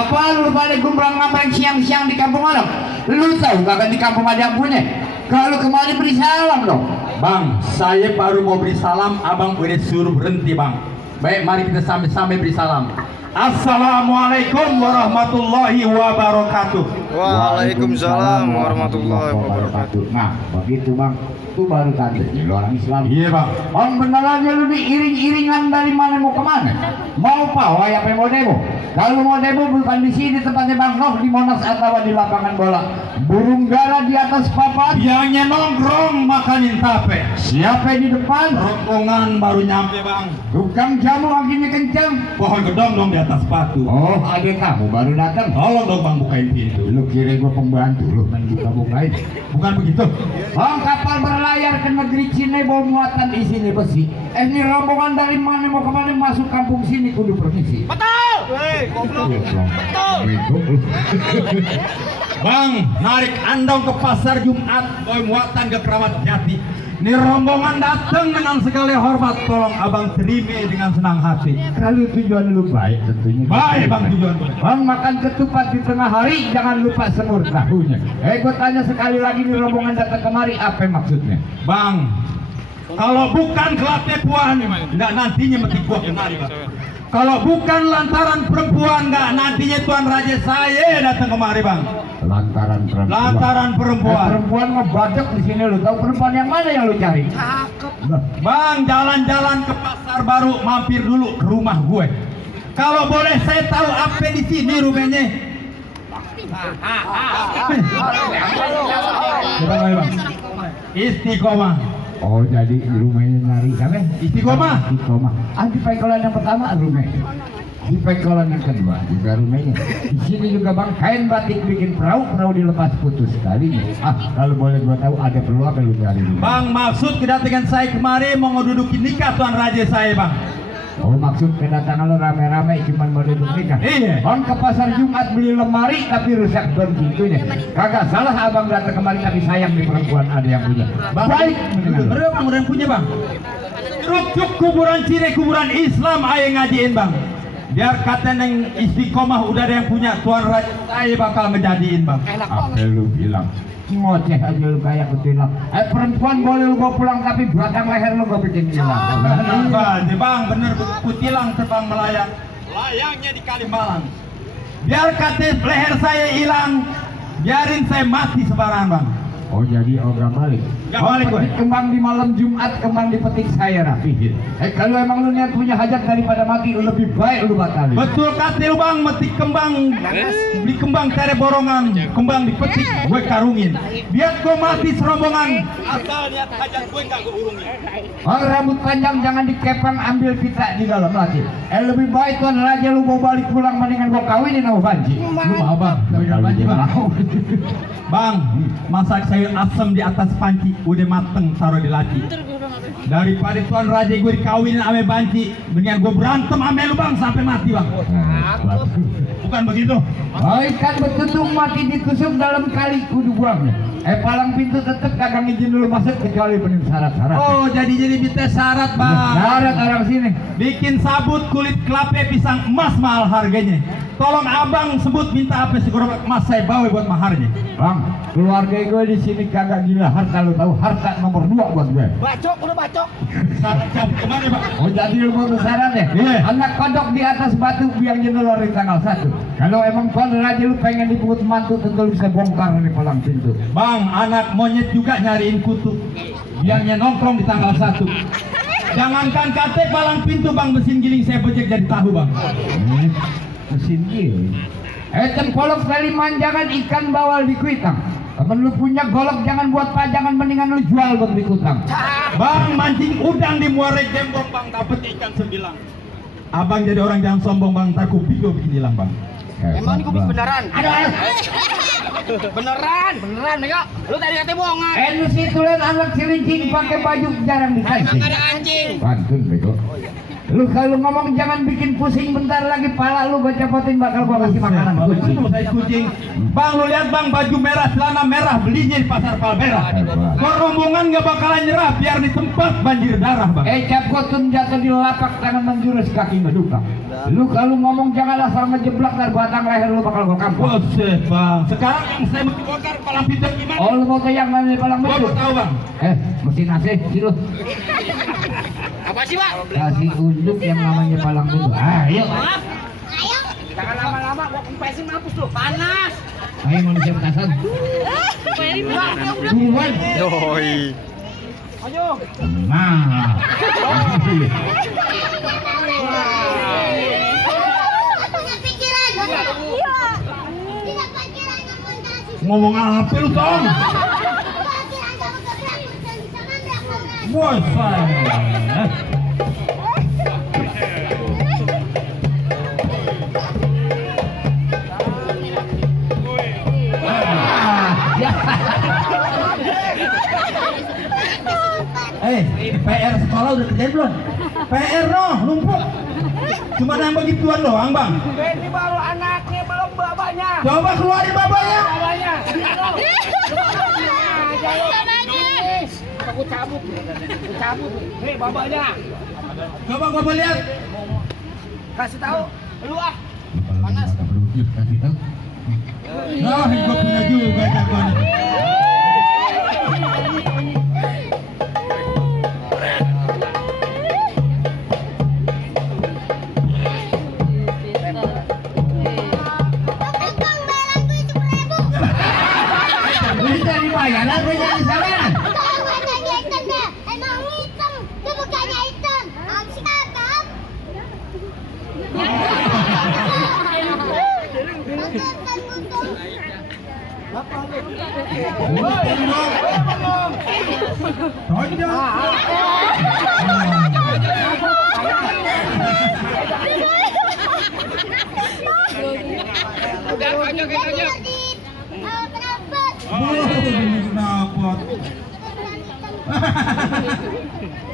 Apa lu pada gumbrang ngapain siang-siang di kampung orang? Lu tahu kagak di kampung ada yang punya? Kalau kemarin beri salam dong. Bang, saya baru mau beri salam, abang udah suruh berhenti bang. Baik, mari kita sambil-sambil beri salam. Assalamualaikum warahmatullahi wabarakatuh. Waalaikumsalam warahmatullahi wabarakatuh. Nah, begitu bang, itu baru tanda lu orang Islam. Iya bang. Bang bener aja lu diiring-iringan dari mana mau kemana? Mau pawai apa mau demo? Kalau mau demo bukan di sini tempatnya Bang Noh, di Monas atau di lapangan bola. Burung dara di atas papan. Yang nongkrong makanin tape. Siapa di depan? Rombongan baru nyampe bang. Tukang jamu anginnya kencang. Pohon gedong dong di atas sepatu. Oh, ada kamu baru datang. Tolong dong bang bukain pintu. Lu kira gua pembantu lu main buka-bukain. Bukan begitu. Bang, kapal berlayar ke negeri Cina bawa muatan isinya besi. Ini rombongan dari mana mau kemana masuk kampung sini kudu permisi. Betul. Betul. Bang, narik andong ke pasar Jumat, boy muatan ke Keramat Jati. Ini rombongan datang dengan segala hormat, tolong abang terima dengan senang hati. Kalau tujuan lu baik tentunya. Baik bang tujuan. Bang, makan ketupat di tengah hari, jangan lupa semur tahunya. Gue tanya sekali lagi, nih rombongan datang kemari, apa maksudnya? Bang, kalau bukan kelapnya puan, nggak nantinya mesti gua kemari bang. Kalau bukan lantaran perempuan, nggak nantinya Tuan Raja saya datang kemari bang. Lantaran perempuan. Lantaran perempuan. Perempuan ngebajak di sini, lu tahu perempuan yang mana yang lu cari? Bang, jalan-jalan ke pasar baru, mampir dulu ke rumah gue. Kalau boleh saya tahu apa di sini rumahnya? Istiqomah. Oh, jadi rumahnya nyari apa? Istiqomah. Istiqomah. Di pengkolan yang pertama rumahnya. Di pengkolan yang kedua juga rumahnya. Di sini juga bang, kain batik bikin perahu dilepas putus sekali. Kalau boleh gua tahu ada perlu apa lu cari rumah? Bang, maksud kedatangan saya kemari mau ngedudukin nikah Tuan Raja saya bang. Oh, maksud kedatangan lo rame-rame cuma mau duduk nikah? Iya. Bang ke pasar Jumat beli lemari tapi rusak pintunya. Kagak salah abang datang kemari tapi sayang di perempuan ada yang punya. Bang, Baik. bener bang, udah yang punya bang. Rukuk kuburan Cina, kuburan Islam ayo ngajiin bang. Biar kata neng Istiqomah udah ada yang punya, Tuan Raja saya bakal ngejadiin bang. Apa lu bilang? Ngoceh aja lu kayak kutilang. Perempuan boleh lu bawa pulang tapi batang leher lu gua bikin hilang. Bang, bener kutilang terbang melayang. Layangnya di Kalimalang. Biar kata leher saya hilang, biarin saya mati sebarangan bang. Oh, jadi ogah balik. Gak balik gue. Kembang di malam Jumat, kembang dipetik saya rapihin. Kalau emang lu niat punya hajat daripada mati, lu lebih baik lu batalin. Betul kata lu bang, metik kembang, beli kembang tere borongan, kembang dipetik, gue karungin. Biar gue mati serombongan. Asal niat hajat gue gak gue urungin. Oh, rambut panjang jangan dikepang, ambil pita di dalam lagi. Lebih baik Tuan Raja lu bawa balik pulang mendingan gua kawinin sama Banji. Lu mau bang, kawinin Banji bang. Bang, masak sayur asem di atas panci, udah mateng taruh di laci. Daripada Tuan Raja gue dikawinin sama Banci, mendingan gue berantem sama lu bang sampai mati bang. Bukan begitu? Oh, ikan betutung mati ditusuk dalam kali kudu buangnya. Palang pintu tetep kagak ngizin lu masuk kecuali penuh syarat-syarat. Oh, jadi bisa syarat bang. Syarat orang sini. Bikin sabut kulit kelapa pisang emas mahal harganya. Tolong abang sebut minta apa segerobak emas saya bawa buat maharnya. Bang, keluarga gue di sini kagak gila harta, lu tahu harta nomor 2 buat gue. Bacok, udah bacok. Syarat kemana bang? Oh, jadi lu mau syarat ya? Iya. Anak kodok di atas batu biangnya ngeluarin tanggal 1. Kalau emang Tuan Raja lu pengen dipungut mantu tentu lu bisa bongkar nih palang pintu. Bang, anak monyet juga nyariin kutu. Biangnya nongkrong di tanggal 1. Jangankan kate palang pintu bang, mesin giling saya bejek jadi tahu bang. Mesin giling. Golok kali manjangan ikan bawal di kuitang. Temen lu punya golok jangan buat pajangan, mendingan lu jual buat di kutang. Bang, mancing udang di Muara Gembong bang, dapet ikan 9. Abang jadi orang jangan sombong bang, ntar kuping gue bikin hilang bang. Emang ini kuping beneran? Aduh. Beneran, Mega. Lu tadi katanya bohongan. Lu situ lihat anak cilincing pakai baju jarang dikancing. Ada anjing. Pantun bego. Lu kalau ngomong jangan bikin pusing, bentar lagi pala lu gua copotin, bakal gua kasih makanan kucing. Saya kucing. Bang, lu lihat bang, baju merah, celana merah, belinya di pasar Palmerah. Kok rombongan nggak bakalan nyerah, biar di tempat banjir darah bang. Cap kotun jatuh di lapak kanan menjurus kaki ngeduka. Lu kalau ngomong jangan asal ngejeblak dari batang leher lu bakal gua kampung. Buset bang, sekarang yang saya mesti bongkar palang pintu gimana? Oh lu mau ke yang mana palang Gua pintu? mau tahu bang. Mesin AC sih lu. Apa sih, Pak? Kasih unjuk yang namanya palang pintu. Ayo. Jangan lama-lama, gua kempesin mampus tuh. Panas. Ayo manusia petasan. Buruan. Yoi. Ayo. Nah. Ngomong apa lu Tom? Buset. PR sekolah udah kerjain belum? PR noh, numpuk. Cuma nambah gituan doang bang. Ini baru anaknya, belum babanya. Coba keluarin babanya. Babanya. Aku cabut. Nih babanya. Coba gua lihat. Kasih tahu. Lu ah. Panas. Kasih tahu. Nah, gua punya juga jagoan. Bayar lah gue jadi salah. Emang hitam, itu bukannya hitam. Habis apa?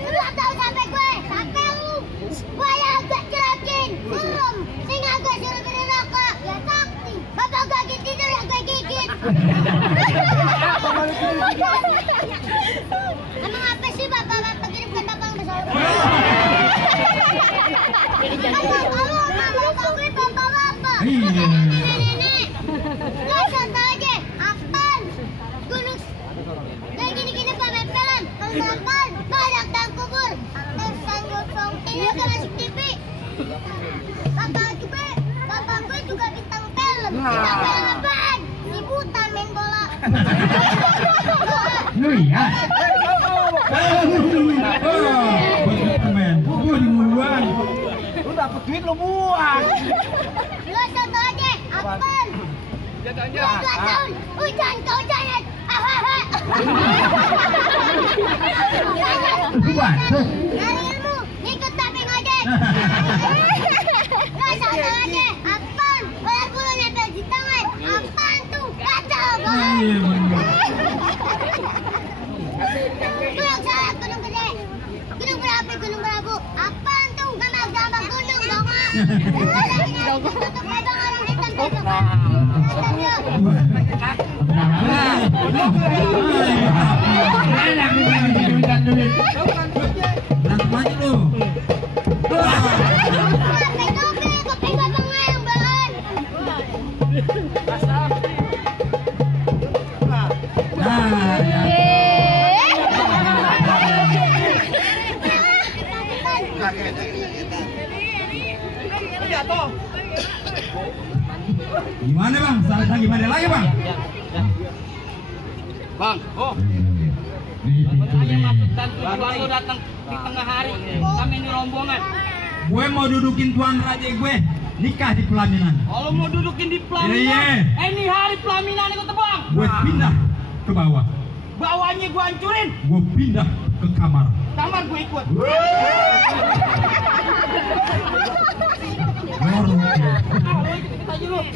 Lu tahu sampai gue, sampai lu. Gue yang agak jelakin. Belum, sing agak suruh ke neraka. Ya sakti. Bapak gak tidur ya gue gigit. Emang apa sih bapak kirim ke bapak besar? Kamu gue bapak. Nenek. Lu contoh aja, apaan? Gunung. Kayak gini-gini pemepelan. Makan, banyak dan kubur. Tesan gosong. Ini kan masih TV. Bapak gue juga bintang film. Bintang film apaan? Liputan main bola. Lu ya. Lu dapet duit lu buang. Lu contoh aja, apaan? Jatuhnya. 2 tahun, hujan kehujanan. Bagus. Dari ilmu, ikut tapi ngojek. Lu contoh aja, apaan? Ular bulu nempel di tangan. Apaan tuh? Gatel banget. Gunung salah, gunung gede. Gunung berapi, gunung berabu. Apaan tuh? Gambar gunung dong, Mak. Tutup lebar orang hitam tutup. Berantem aja lu. Pakai topi, kopi babang yang bahan. Nah, ya. Jatuh. Gimana bang? Salah gimana lagi bang? Bang, Bang lu datang di tengah hari, kami ini rombongan. Gue mau dudukin tuan raja gue nikah di pelaminan. Kalau mau dudukin di pelaminan, Iya. ini hari pelaminan itu tuh bang. Gue pindah ke bawah. Bawahnya gue hancurin, Gue pindah ke kamar. kamar gue ikut.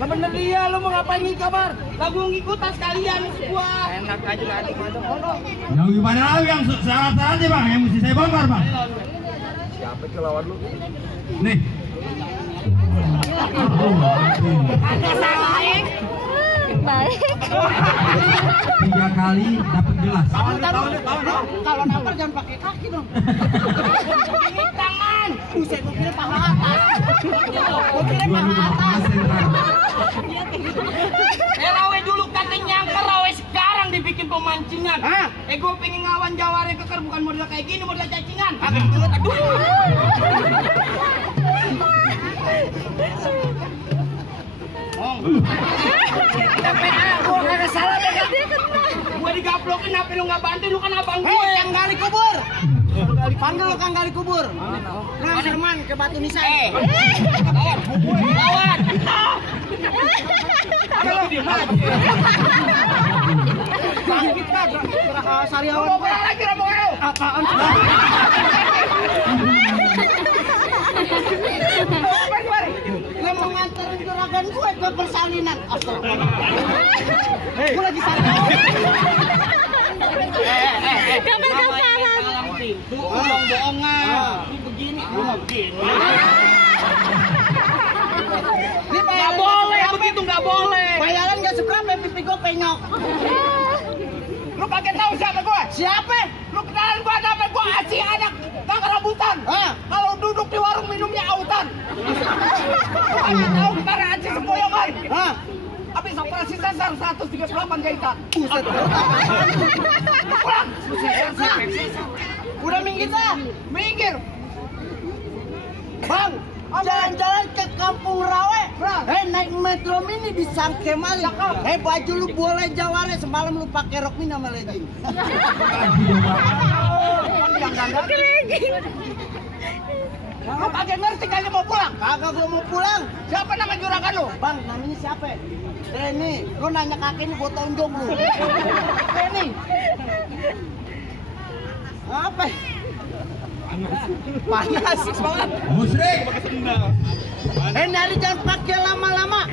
Gak bener dia, lu mau ngapain di kamar? Lagu ngikutan sekalian gua. Enak aja lagi macam ono. Yang gimana lagi yang syarat-syaratnya bang? Yang mesti saya bongkar bang? Siapa ke lawan lu? Nih. Balik. 3 kali dapat gelas. Kalau nampar jangan pakai kaki dong. Ini tangan. Buset, gua kira paha atas. Gua kira paha atas. Rawe dulu katanya nyangka rawe sekarang dibikin pemancingan. Gua pengen ngawan Jawara keker bukan model kayak gini, model cacingan. Aduh. Gua kagak salah deh. Gua digaplokin apa lu nggak bantu, lu kan abang gue. Kang gali kubur. Panggil lu Kang gali kubur. Nah, Herman ke Batu Nisan. Lawan. Aduh, dia mati. Sakit kan? Sariawan. Mau perang lagi Romo lu. Apaan? Lu mau nganterin juragan gue ke persalinan. Astagfirullah. Gue lagi sariawan. Kapan-kapanan. Bohong-bohongan. Ini begini, lu mau begini. Ini nggak boleh, begitu nggak boleh. Bayaran nggak seberapa, pipi gue penyok. Lu pakai tahu siapa gue? Siapa? Lu kenalan gue ada apa? Gue asih anak kang rambutan. Kalau duduk di warung minumnya autan. Lu pakai tahu karena asih sempoyongan. Habis operasi sesar 138 jahitan. Buset. Pulang. Udah minggir dah. Minggir. Bang, jalan-jalan ke Kampung Rawe. Naik metro mini di Sangkemali. Baju lu boleh Jawara, semalam lu pakai rok mini sama legging. Lu pakai ngerti kayaknya mau pulang? Kagak, gua mau pulang. Siapa nama juragan lu? Bang, namanya siapa? Reni. Lu nanya kakeknya gua tonjok lu. Reni. Apa? Panas banget. Musrik. Nyari jangan pakai lama-lama.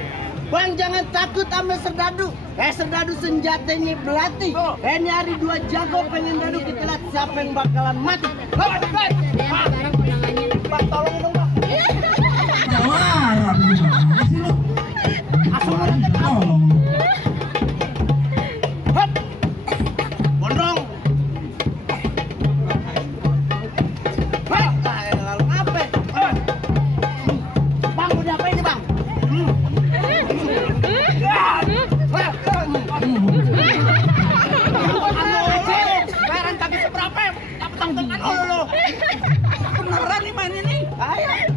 Bang jangan takut sama serdadu. Serdadu senjatanya belati. Nyari 2 jago pengen dadu, kita lihat siapa yang bakalan mati. Bang, tolong dong bang. Jawara gimana sih lu? Asal mereka tahu. Bondong. Lalu apa? Bang udah apa ini bang? Bayaran tapi seberapa? Dapat tanggungan lo. Beneran nih main ini? Ayo.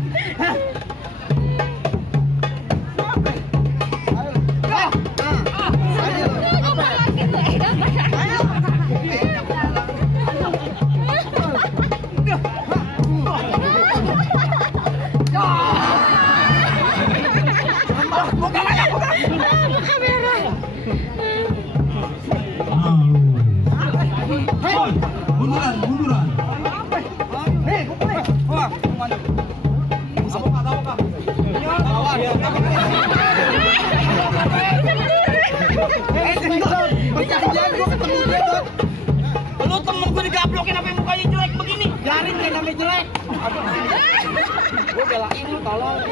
Bunduran. Lu temen gue digablokin sampai mukanya jelek begini. Garing kan sampai jelek. Gue belain lu tolong.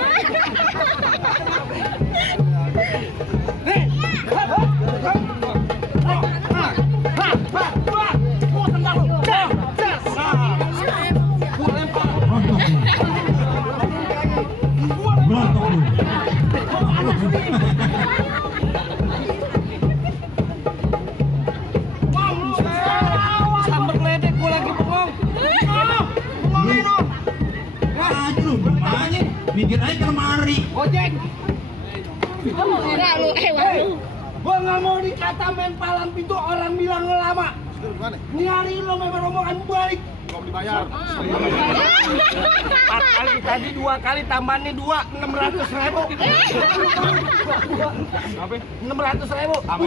Sambek ledek gue lagi bengong. Aduh, gimana? Mikir aja kemari. Ojek. Lalu, waduh. Gue nggak mau dikata main palang pintu, orang bilang lama. Ini hari lo memang rombongan balik. Mau dibayar. 4 kali tadi 2 kali tambahnya 600.000. 600.000. Apa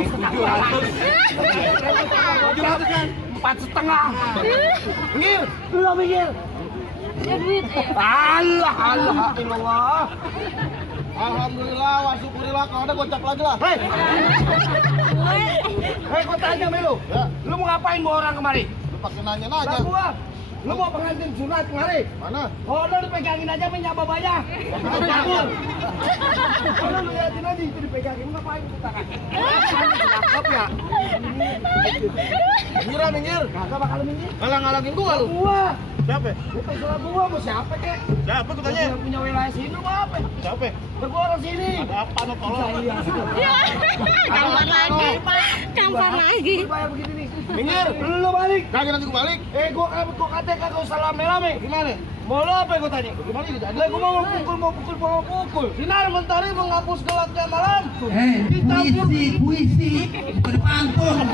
700 kan? 4,5. Ngil, lu mikir. Ya duit Allah. Alhamdulillah, wa syukurillah, kalau ada gocap lagi lah. Hei, kau tanya sama lu. Lu mau ngapain bawa orang kemari? Lu pakai nanya aja. Gua Lu mau pengantin sunat kemari? Mana? Oh, lu dipegangin aja minyak babanya. Kabur. Oh, lu liatin aja itu dipegangin ngapain itu tangan? Cakep ya. Minggir. Kagak bakal minggir. Ngalang-ngalangin gua lu. Gua. Siapa? Itu salah gua mau siapa kek? Siapa gua tanya? Yang punya wilayah sini mau apa? Siapa? Gua orang sini. Ada apa no tolong? Kampar lagi, Pak. Kampar lagi. Bayar begini nih. Minggir, lu balik. Kagak nanti gua balik. Gua kata kagak usah lame-lame. Gimana? Mau lo apa gua tanya? Gimana gitu? Lah gua mau pukul. Sinar mentari menghapus gelapnya malam. Puisi, bukan pantun.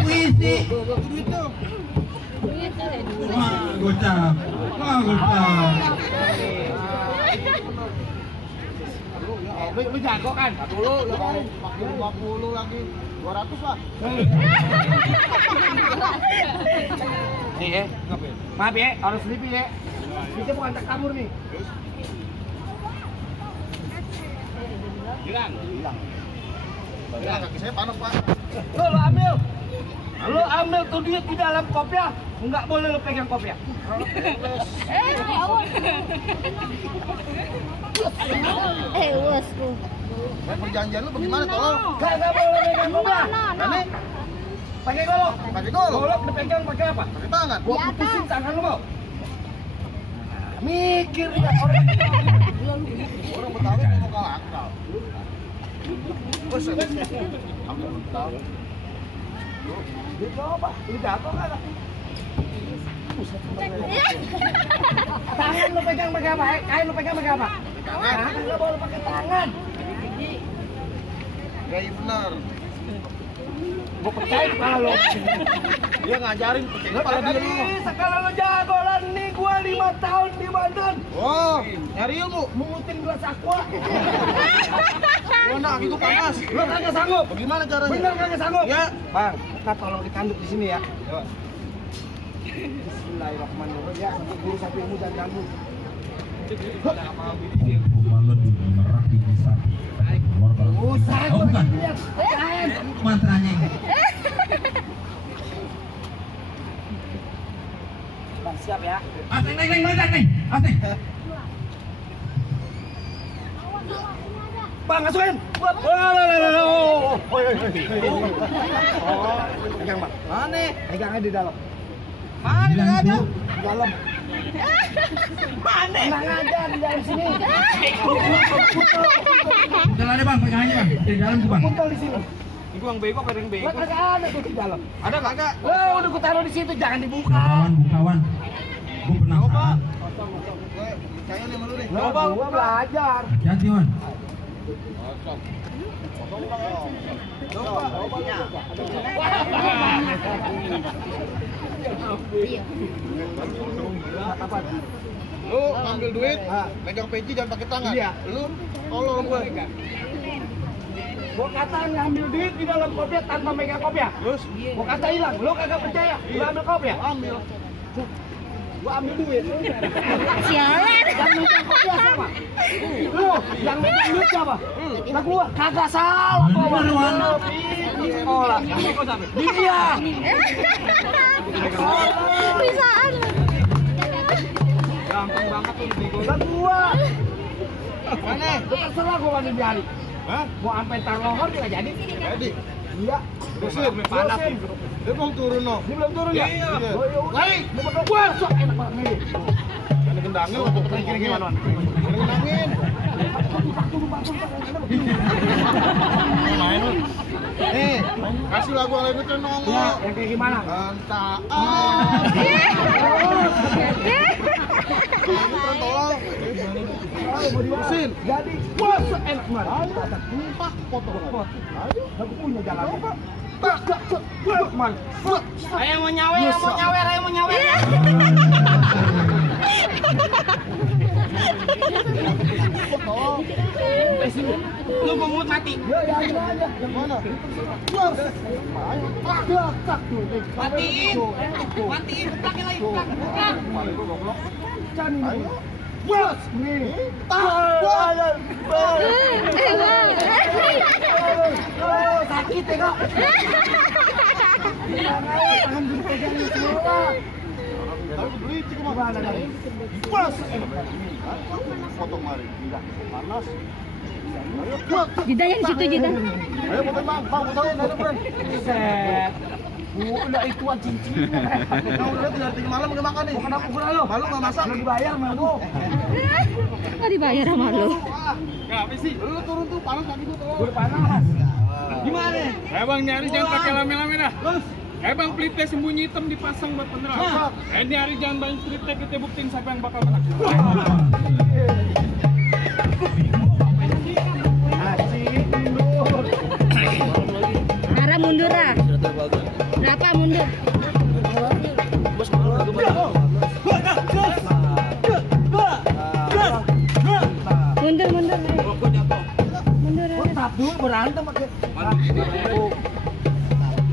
Puisi. Wah, gocap. Lu jago kan? 40, lu mau 50 lagi 200 lah. Nih ya, maaf ya, harus sleepy ya. Kita bukan tak kabur nih. Hilang. Kaki saya panas, Pak. Lu ambil tuh duit di dalam kopiah, enggak boleh lu pegang kopiah. Bosku. Perjanjian lu bagaimana tolong? Kagak boleh pegang kopiah. Aneh. Pakai golok. Golok dipegang pakai apa? Pakai tangan. Gua putusin tangan lu mau. Mikir ya orang Betawi mau kalah akal. Bos. Aku tahu. Lu coba, lu jatuh kan? Tangan lu pegang pakai apa? Kain lu pegang pakai apa? Tangan. Lu boleh pakai tangan. Gaya benar. Gua percaya kepala lu. Dia ngajarin percaya kepala dia lu. Sekali lu jago lah nih gua 5 tahun di Banten. Oh, nyari ilmu, mengutin gelas aqua. Gua nak itu panas. Lu kagak sanggup. Bagaimana caranya? Bener kagak sanggup? Ya. Bang, kita tolong ditanduk di sini ya. Coba. Bismillahirrahmanirrahim. Ya, satu guru satu ilmu jangan ganggu. Usah, Oh, bukan. Mantranya ini. Bang, siap ya. Asing, asing. Bang, masukin. Pegang, Bang. Mana? Pegangnya di dalam. Mana pegangnya? Di dalam. Mana? Tenang aja di dalam sini. Jalan Bang, pegang aja Bang. Di dalam tuh Bang. Putar di sini. Itu yang bego kadang bego. Kagak ada tuh di dalam. Ada kagak? Udah ku taruh di situ, jangan dibuka. Bukawan. Gua penasaran. Percaya nih sama lu nih. Coba. Gua belajar. Hati-hati Wan. Lu ngambil duit, megang peci jangan pakai tangan. Iya. Lu tolong gue. Gua kata ngambil duit di dalam kopiah tanpa megang kopiah. Terus Gua kata hilang, lu kagak percaya. Lu ambil kopiah. ambil. Gua ambil duit. Sialan. Yang megang kopiah siapa? Lu, yang megang duit siapa? Nah gua kagak salah. Bener, Wan. Di sekolah. Dia. Bisaan. Gampang banget tuh bego. Lah gua. Mana? Lu terserah gua mau nyari. Hah? Gua sampai tar lohor juga jadi. Jadi. Iya. Terusin. Terusin. Dia belum turun no. Ini belum turun ya? Iya. Oh, ya udah. Lu berdua gua sok enak banget nih. Ada gendangnya untuk kiri gimana? Ada gendangin. Main lu. Nih, kasih lagu lagu Ya, nongol. yang kayak gimana? Entaan. Tolong. Terusin. Jadi gua sok enak banget. Tumpah potong. Aku punya jalan. Tak, man. Ayo mau nyawer, ayo mau nyawer. Lu mau mulut mati. Ya, ambil aja. Yang mana? Tak tuh. Matiin. Matiin, pakai lagi. Cani. Bos, nih. Sakit ya kok. Tangan dipegangin semua. beli cik mana nih? Pas. Potong mari. Panas. Ayo, kuat. Jidanya di situ Jidan. Ayo potong bang, potongin ada friend. Set. Udah itu cincin. Kau udah tinggal tinggal malam nggak makan nih. Kenapa kurang lo? Malu nggak masak. Lu dibayar sama lu. Nggak dibayar sama lu. Apa sih? Lu turun tuh panas kaki gua tuh. Gue panas. Gimana? Bang nyari jangan pakai lame-lame dah. Bang pelitnya sembunyi hitam dipasang buat penerang. Ini hari jangan banyak cerita, kita buktiin siapa yang bakal menang. Ara mundur ah. Berapa mundur? Mundur. Mundur. Tap dulu berantem pakai.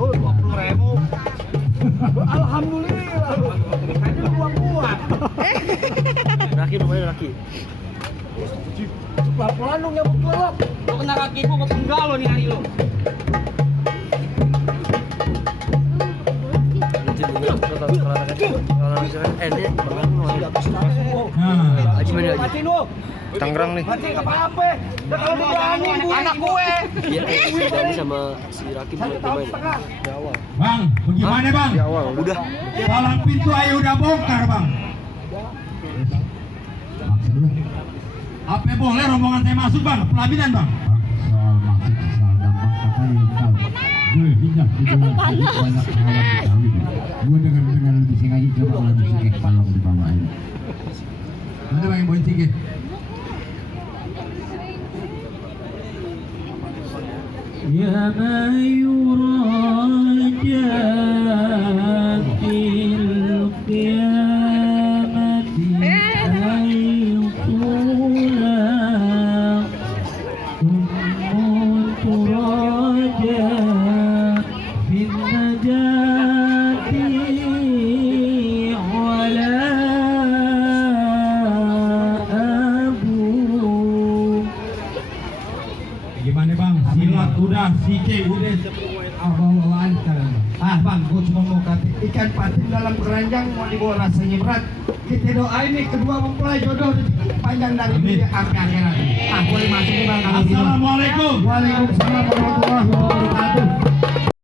Tuh 20.000. Alhamdulillah. Kayaknya buang buat. Pelan-pelan dong nyabut lo. Lo kena kakiku ke penggal lo nih hari lo. Matiin lo. Tangerang nih. Matiin ke apa? Dan kalau berani Anak gue. Iya, si Dani sama si Rakim Satu belum tahun main. setengah. Bang, bagaimana bang? Udah. Palang pintu ayo udah bongkar bang. Apa boleh rombongan saya masuk bang? Pelaminan bang. Soal maksud soal gampang kata yang tahu. Gue hijab di dalam banyak hal Betawi. Gue dengar lebih sing aja coba kalau musiknya tolong dibawain. Mana bang yang bonceng ya? Ya ma yuraja fil qiyamati aytula turaja fin najati wala abu. Gimana bang? Silat udah, sike udah. Awal-awalan Bang, gue cuma mau kata ikan patin dalam keranjang mau dibawa rasanya berat. Kita doain nih kedua mempelai jodoh panjang dari dunia sampai akhirat. Boleh masuk nih bang. Assalamualaikum. Waalaikumsalam warahmatullahi wabarakatuh.